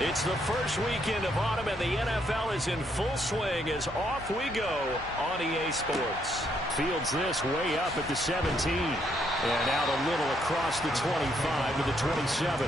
It's the first weekend of autumn, and the NFL is in full swing as off we go on EA Sports. Fields this way up at the 17. And out a little across the 25 to the 27.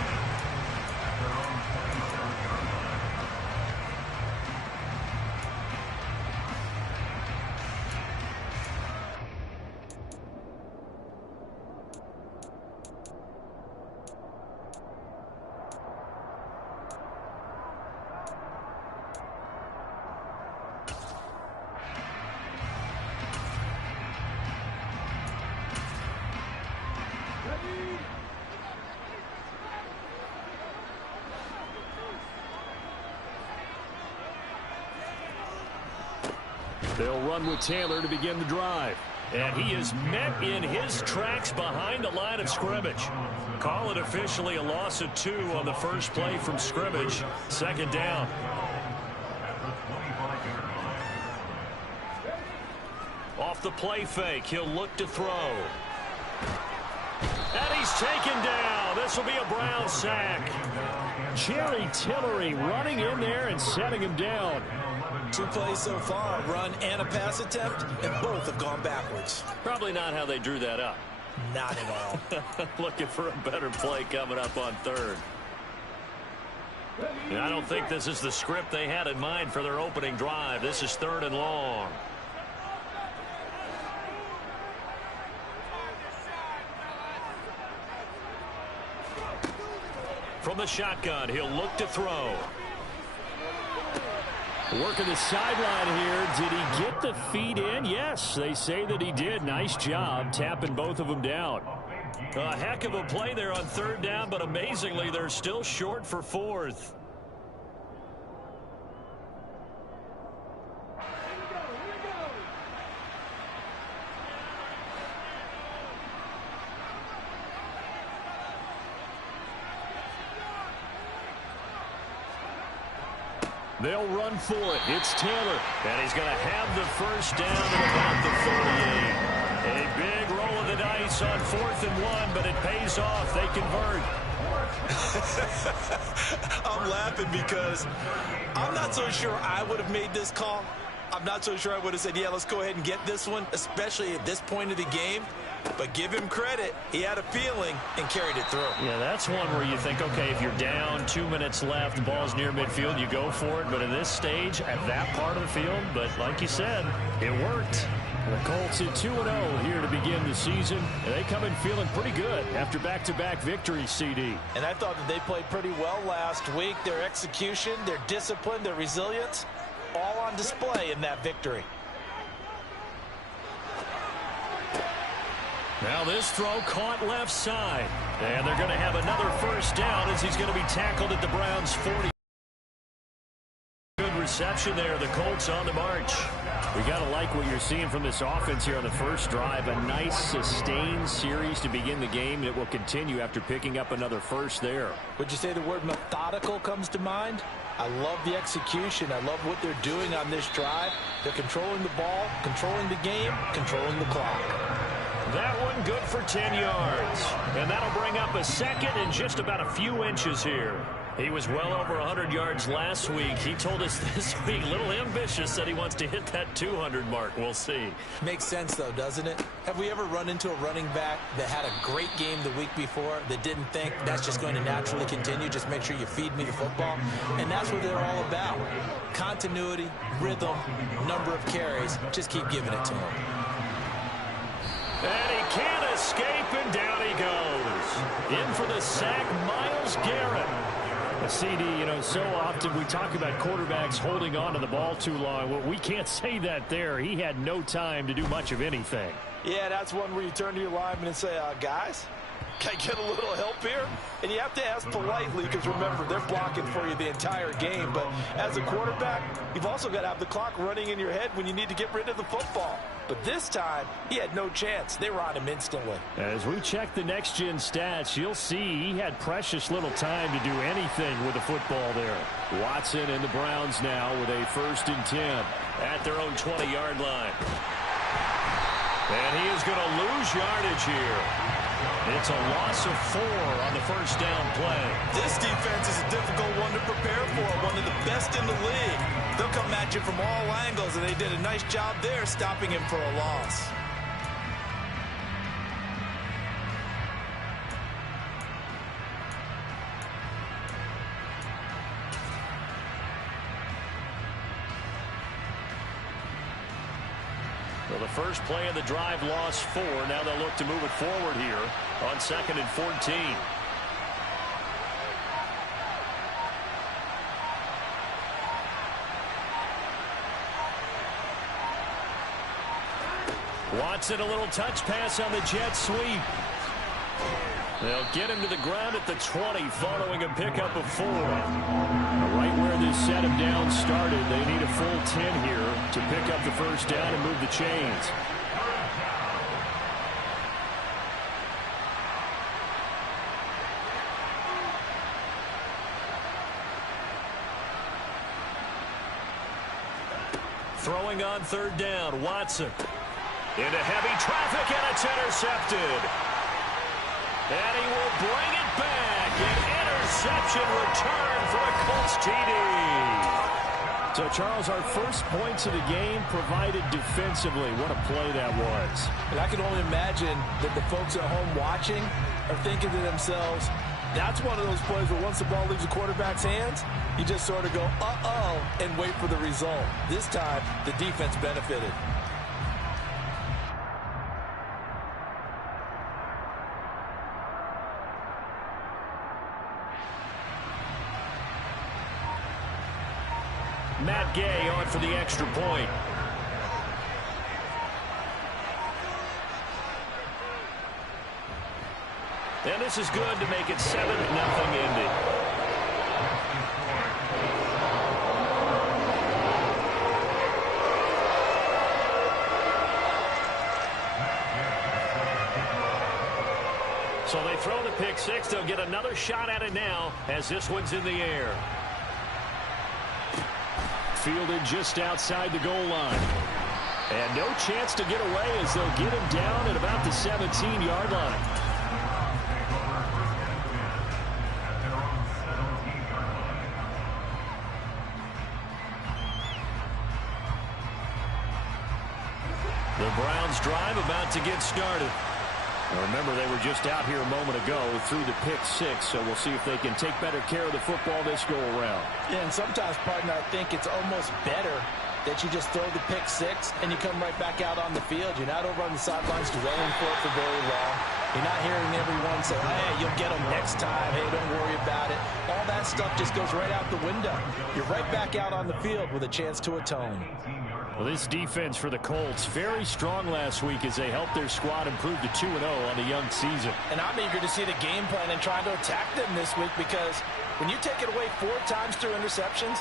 They'll run with Taylor to begin the drive. And he is met in his tracks behind the line of scrimmage. Call it officially a loss of 2 on the first play from scrimmage. Second down. Off the play fake, he'll look to throw. And he's taken down. This will be a Brown sack. Jerry Tillery running in there and setting him down. 2 plays so far, a run and a pass attempt, and both have gone backwards. Probably not how they drew that up. Not at all. Looking for a better play coming up on third. And I don't think this is the script they had in mind for their opening drive. This is 3rd and long. From the shotgun, he'll look to throw. Working the sideline here. Did he get the feet in? Yes, they say that he did. Nice job tapping both of them down. A heck of a play there on 3rd down, but amazingly, they're still short for 4th. They'll run for it. It's Taylor. And he's going to have the first down at about the 48. A big roll of the dice on 4th and 1, but it pays off. They convert. I'm laughing because I'm not so sure I would have made this call. I'm not so sure I would have said, yeah, let's go ahead and get this one, especially at this point of the game. But give him credit. He had a feeling and carried it through. Yeah, that's one where you think, okay, if you're down, 2 minutes left, the ball's near midfield, you go for it. But in this stage, at that part of the field, but like you said, it worked. The Colts at 2-0 here to begin the season. And they come in feeling pretty good after back-to-back victories, CD. And I thought that they played pretty well last week. Their execution, their discipline, their resilience, all on display in that victory. Now this throw caught left side. And they're going to have another first down as he's going to be tackled at the Browns' 40. Good reception there. The Colts on the march. We got to like what you're seeing from this offense here on the first drive. A nice sustained series to begin the game that will continue after picking up another first there. Would you say the word methodical comes to mind? I love the execution. I love what they're doing on this drive. They're controlling the ball, controlling the game, controlling the clock. That one good for 10 yards. And that'll bring up a second and just about a few inches here. He was well over 100 yards last week. He told us this week, a little ambitious, said he wants to hit that 200 mark. We'll see. Makes sense, though, doesn't it? Have we ever run into a running back that had a great game the week before that didn't think that's just going to naturally continue? Just make sure you feed me the football. And that's what they're all about. Continuity, rhythm, number of carries. Just keep giving it to him. And he can't escape, and down he goes. In for the sack, Myles Garrett. CD, you know, so often we talk about quarterbacks holding on to the ball too long. Well, we can't say that there. He had no time to do much of anything. Yeah, that's one where you turn to your lineman and say, guys, can I get a little help here? And you have to ask politely because, remember, they're blocking for you the entire game. But as a quarterback, you've also got to have the clock running in your head when you need to get rid of the football. But this time, he had no chance. They were on him instantly. As we check the next-gen stats, you'll see he had precious little time to do anything with the football there. Watson and the Browns now with a 1st and 10. At their own 20-yard line. And he is going to lose yardage here. It's a loss of 4 on the first down play. This defense is a difficult one to prepare for, one of the best in the league. They'll come at you from all angles, and they did a nice job there stopping him for a loss. Well, the first play of the drive lost 4. Now they'll look to move it forward here on 2nd and 14. Watson, a little touch pass on the jet sweep. They'll get him to the ground at the 20 following a pickup of 4. Right where this set him down started, they need a full 10 here to pick up the first down and move the chains. Throwing on 3rd down, Watson. Into heavy traffic, and it's intercepted. And he will bring it back. An interception return for a Colts TD. So, Charles, our first points of the game provided defensively. What a play that was. And I can only imagine that the folks at home watching are thinking to themselves, that's one of those plays where once the ball leaves the quarterback's hands, you just sort of go, uh-oh, and wait for the result. This time, the defense benefited. Matt Gay on for the extra point. And this is good to make it 7-0 Indy. So they throw the pick 6. They'll get another shot at it now as this one's in the air. Fielded just outside the goal line. And no chance to get away as they'll get him down at about the 17-yard line. The Browns drive about to get started. Now remember, they were just out here a moment ago through the pick 6, so we'll see if they can take better care of the football this go-around. Yeah, and sometimes, partner, I think it's almost better that you just throw the pick 6 and you come right back out on the field. You're not over on the sidelines dwelling for it for very long. You're not hearing everyone say, hey, you'll get them next time. Hey, don't worry about it. All that stuff just goes right out the window. You're right back out on the field with a chance to atone. Well, this defense for the Colts, very strong last week as they helped their squad improve to 2-0 on the young season. And I'm eager to see the game plan and trying to attack them this week, because when you take it away 4 times through interceptions,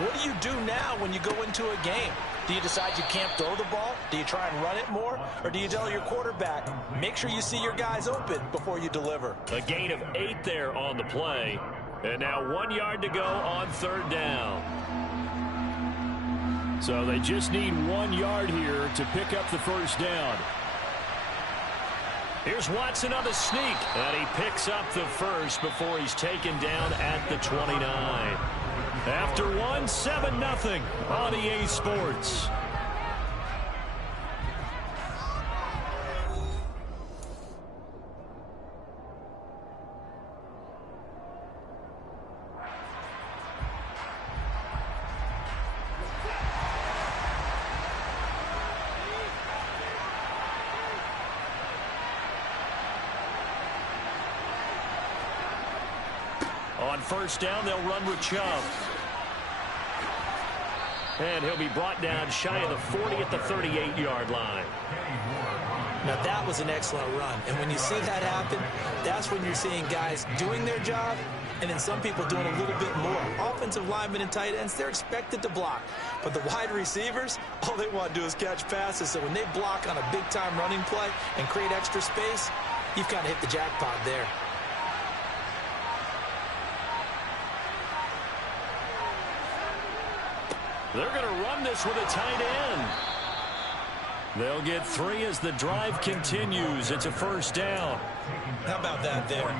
what do you do now when you go into a game? Do you decide you can't throw the ball? Do you try and run it more? Or do you tell your quarterback, make sure you see your guys open before you deliver? A gain of 8 there on the play. And now 1 yard to go on 3rd down. So they just need 1 yard here to pick up the first down. Here's Watson on the sneak. And he picks up the first before he's taken down at the 29. After 7-0 on EA Sports. On 1st down, they'll run with Chubb. And he'll be brought down shy of the 40 at the 38-yard line. Now, that was an excellent run. And when you see that happen, that's when you're seeing guys doing their job and then some people doing a little bit more. Offensive linemen and tight ends, they're expected to block. But the wide receivers, all they want to do is catch passes. So when they block on a big-time running play and create extra space, you've kind of hit the jackpot there. They're going to run this with a tight end. They'll get 3 as the drive continues. It's a first down. How about that there?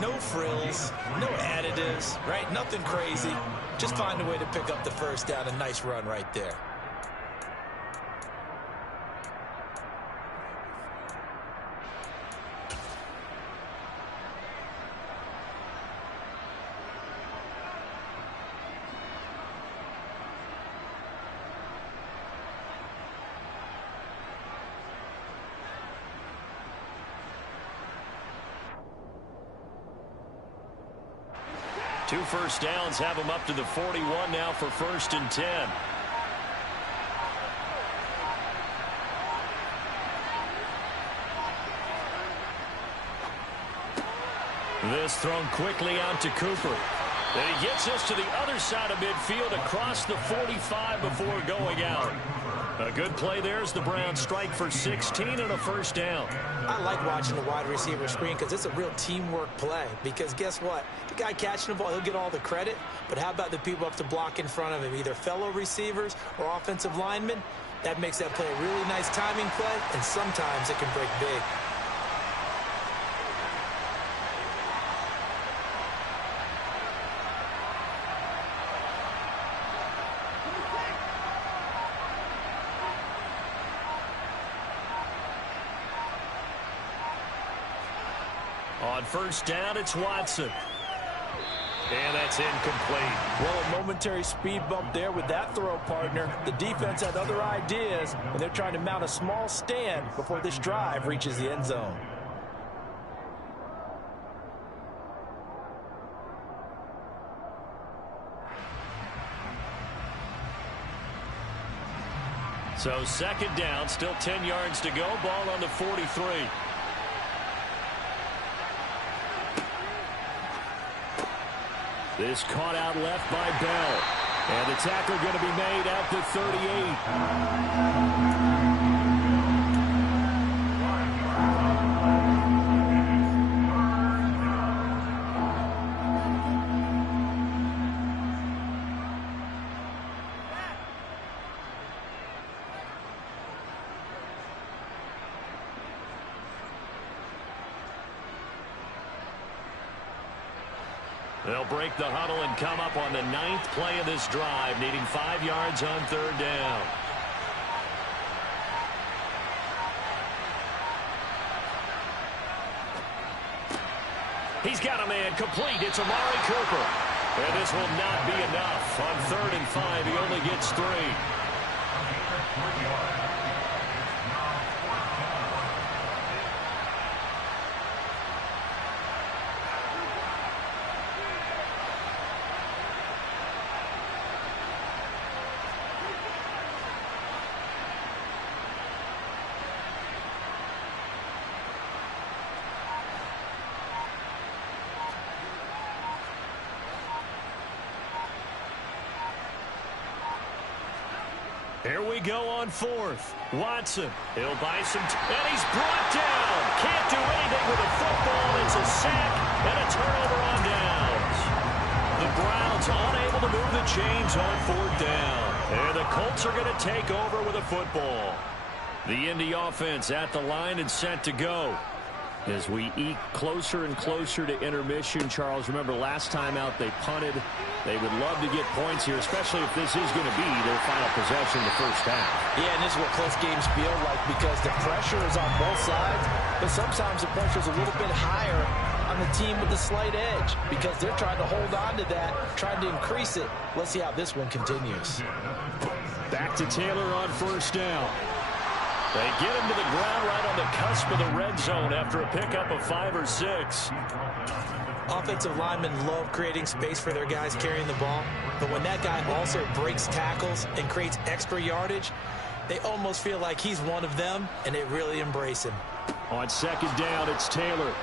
No frills, no additives, right? Nothing crazy. Just find a way to pick up the first down. A nice run right there. Two first downs have them up to the 41 now for 1st and 10. This thrown quickly out to Cooper. And he gets us to the other side of midfield across the 45 before going out. A good play there as the Browns strike for 16 and a first down. I like watching the wide receiver screen because it's a real teamwork play. Because guess what? The guy catching the ball, he'll get all the credit. But how about the people up to block in front of him, either fellow receivers or offensive linemen? That makes that play a really nice timing play, and sometimes it can break big. On first down, it's Watson. And that's incomplete. Well, a momentary speed bump there with that throw, partner. The defense had other ideas, and they're trying to mount a small stand before this drive reaches the end zone. So 2nd down, still 10 yards to go. Ball on the 43. This caught out left by Bell. And the tackle going to be made at the 38. They'll break the huddle and come up on the 9th play of this drive, needing 5 yards on 3rd down. He's got a man complete. It's Amari Cooper. And this will not be enough. On 3rd and 5, he only gets 3. Here we go on 4th. Watson. He'll buy some and he's brought down. Can't do anything with the football. It's a sack and a turnover on downs. The Browns unable to move the chains on 4th down. And the Colts are going to take over with a football. The Indy offense at the line and set to go. As we eke closer and closer to intermission, Charles, remember last time out they punted. They would love to get points here, especially if this is going to be their final possession in the first half. Yeah, and this is what close games feel like because the pressure is on both sides, but sometimes the pressure is a little bit higher on the team with the slight edge because they're trying to hold on to that, trying to increase it. Let's see how this one continues. Back to Taylor on 1st down. They get him to the ground right on the cusp of the red zone after a pickup of 5 or 6. Offensive linemen love creating space for their guys carrying the ball, but when that guy also breaks tackles and creates extra yardage, they almost feel like he's one of them, and they really embrace him. On 2nd down, it's Taylor.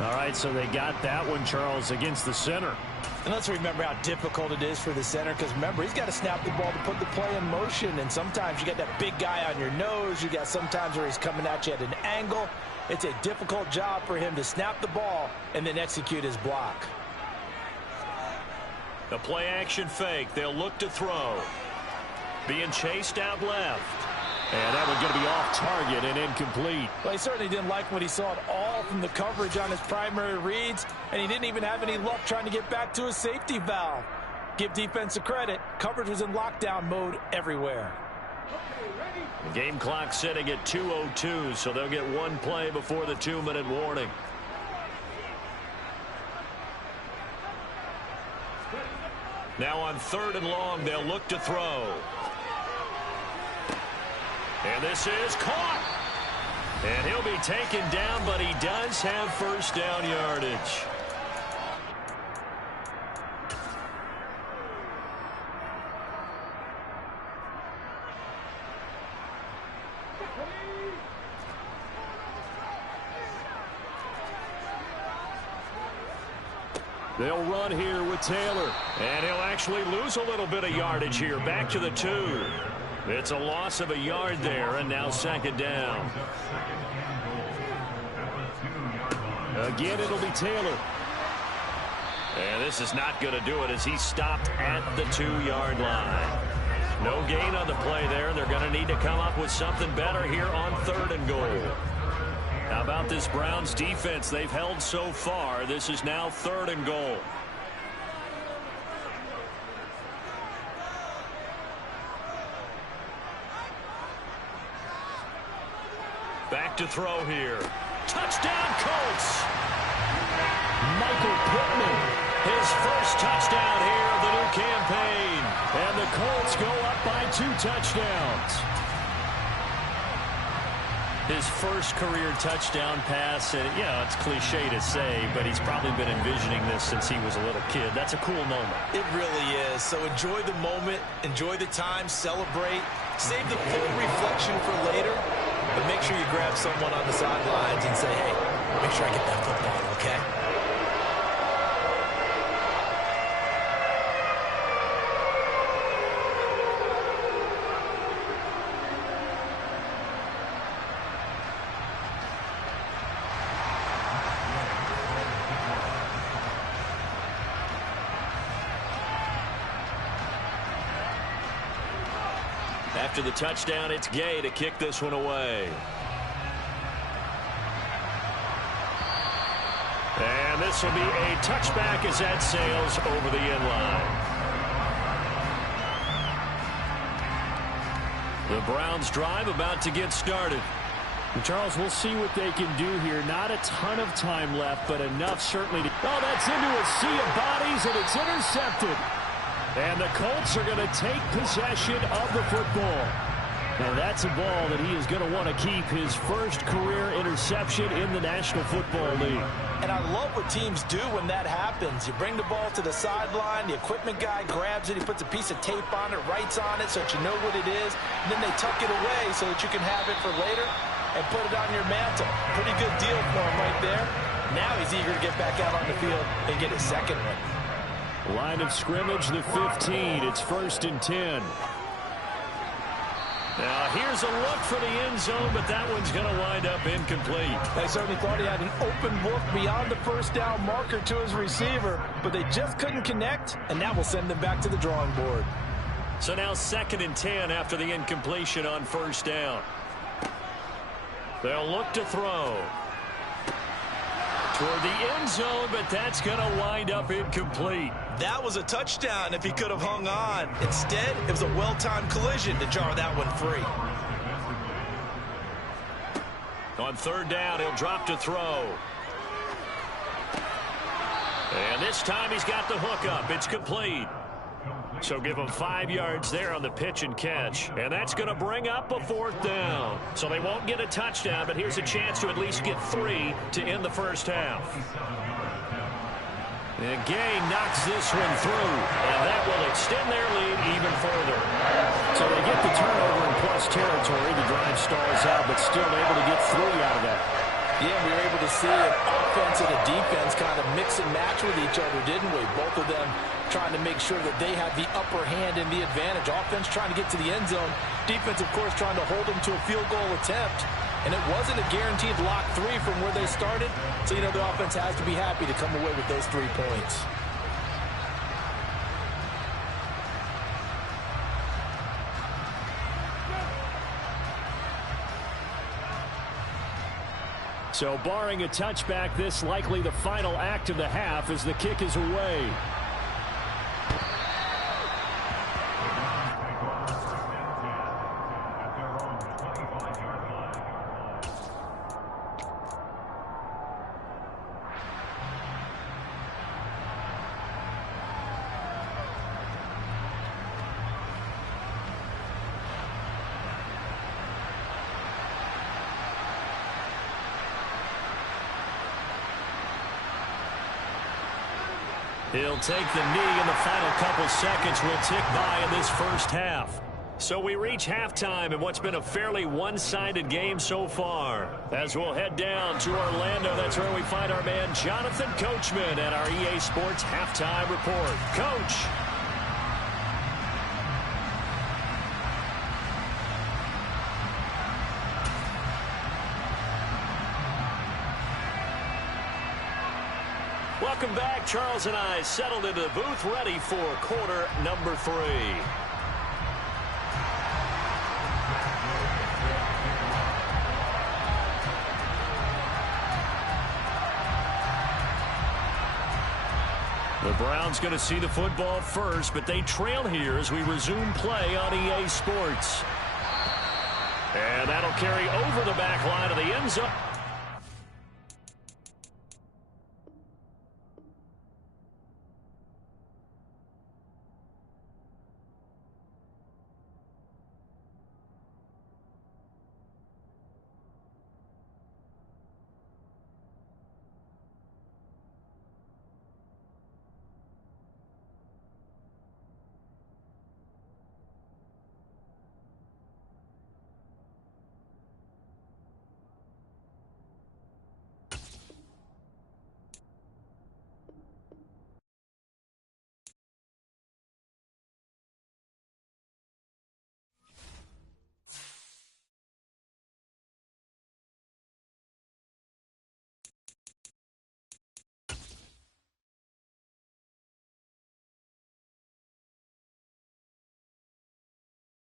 All right, so they got that one, Charles, against the center. And let's remember how difficult it is for the center because, remember, he's got to snap the ball to put the play in motion. And sometimes you got that big guy on your nose. You got sometimes where he's coming at you at an angle. It's a difficult job for him to snap the ball and then execute his block. The play-action fake. They'll look to throw. being chased out left. And that one's going to be off target and incomplete. Well, he certainly didn't like what he saw at all from the coverage on his primary reads, and he didn't even have any luck trying to get back to his safety valve. Give defense a credit. Coverage was in lockdown mode everywhere. The game clock sitting at 2:02, so they'll get one play before the 2-minute warning. Now on 3rd and long, they'll look to throw. And this is caught. And he'll be taken down, but he does have first down yardage. They'll run here with Taylor. And he'll actually lose a little bit of yardage here. Back to the 2. It's a loss of a yard there, and now 2nd down. Again, it'll be Taylor. And this is not going to do it as he stopped at the 2-yard line. No gain on the play there. They're going to need to come up with something better here on 3rd and goal. How about this Browns defense they've held so far? This is now 3rd and goal. Back to throw here. Touchdown, Colts! Michael Pittman, his first touchdown here of the new campaign. And the Colts go up by 2 touchdowns. His first career touchdown pass, and it's cliche to say, but he's probably been envisioning this since he was a little kid. That's a cool moment. It really is. So enjoy the moment, enjoy the time, celebrate, save the full reflection for later, but make sure you grab someone on the sidelines and say, hey, make sure I get that football, okay? After the touchdown, it's Gay to kick this one away. And this will be a touchback as that sails over the end line. The Browns drive about to get started. And Charles, we'll see what they can do here. Not a ton of time left, but enough certainly to... Oh, that's into a sea of bodies, and it's intercepted. And the Colts are going to take possession of the football. And that's a ball that he is going to want to keep, his first career interception in the National Football League. And I love what teams do when that happens. You bring the ball to the sideline, the equipment guy grabs it, he puts a piece of tape on it, writes on it so that you know what it is, and then they tuck it away so that you can have it for later and put it on your mantle. Pretty good deal for him right there. Now he's eager to get back out on the field and get his second one. Line of scrimmage, the 15. It's 1st and 10. Now, here's a look for the end zone, but that one's going to wind up incomplete. They certainly thought he had an open look beyond the first down marker to his receiver, but they just couldn't connect, and that will send them back to the drawing board. So now 2nd and 10 after the incompletion on 1st down. They'll look to throw toward the end zone, but that's going to wind up incomplete. That was a touchdown if he could have hung on. Instead, it was a well-timed collision to jar that one free. On 3rd down, he'll drop to throw. And this time he's got the hook up. It's complete. So give him 5 yards there on the pitch and catch. And that's going to bring up a 4th down. So they won't get a touchdown, but here's a chance to at least get 3 to end the first half. And Gay knocks this one through, and that will extend their lead even further. So they get the turnover in plus territory. The drive stalls out, but still able to get 3 out of that. Yeah, we were able to see an offense and a defense kind of mix and match with each other, didn't we? Both of them trying to make sure that they have the upper hand and the advantage. Offense trying to get to the end zone. Defense, of course, trying to hold them to a field goal attempt. And it wasn't a guaranteed lock 3 from where they started. So, the offense has to be happy to come away with those 3 points. So barring a touchback, this likely the final act of the half as the kick is away. He'll take the knee, and the final couple seconds will tick by in this first half. So we reach halftime in what's been a fairly one-sided game so far. As we'll head down to Orlando, that's where we find our man Jonathan Coachman at our EA Sports Halftime Report. Coach. Welcome back. Charles and I settled into the booth, ready for quarter number 3. The Browns going to see the football first, but they trail here as we resume play on EA Sports. And that'll carry over the back line of the end zone.